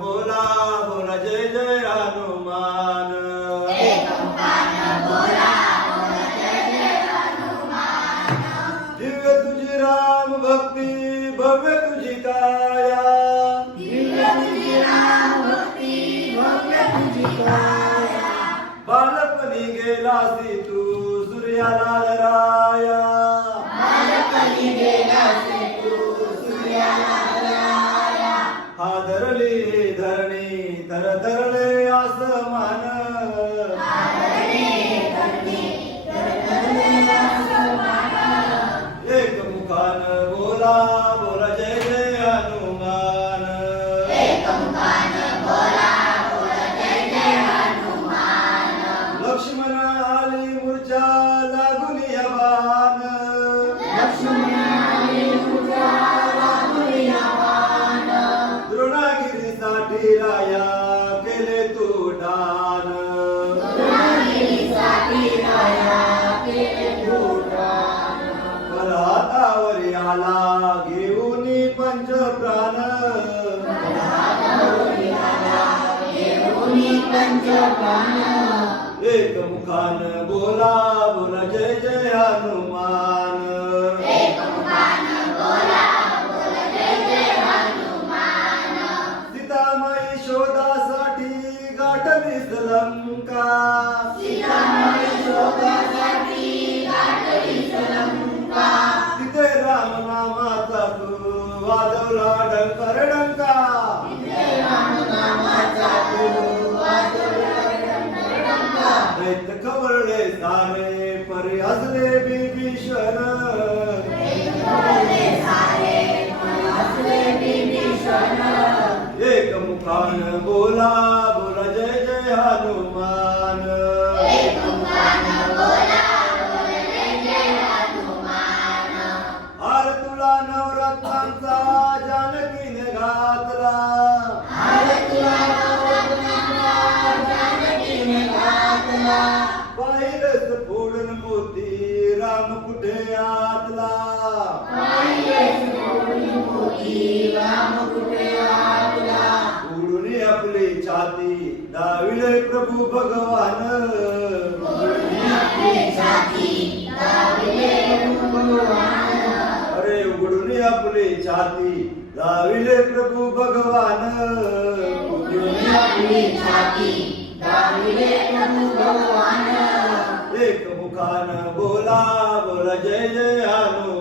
बोला बोला जय जय हनुमान. दिव्य तुझी राम भक्ती भव्य तुझी काया. बालपणी गेलासी तू सूर्याला आदरले धरणी धर धरले आसमान. एक मुखान बोला बोला जय जय हनुमान। सीतामाई शोधासाठी गाठली लंका खवळले परी हसले बिभीषण उडून छाती. दाविले प्रभू भगवान. अरे उघडून छाती. दाविले प्रभू भगवान. एक मुखान बोला बोला जय जय हनुमान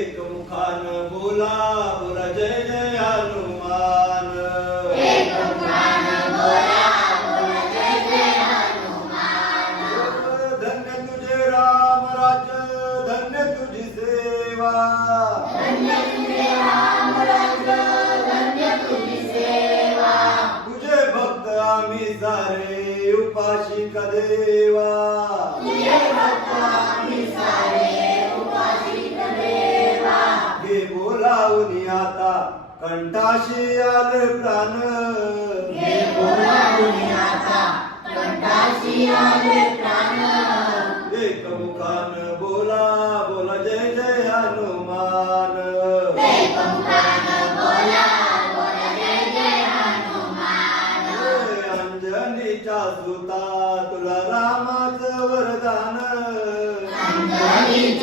एक मुखान बोला बोला जय जय. मी सारे उपाशी कदेवा. हे बोलावून आता कंठाशी आले प्राण. हे बोलावून आता कंठाशी आले प्राण. जय सुता तुला रामाचं वरदान. एक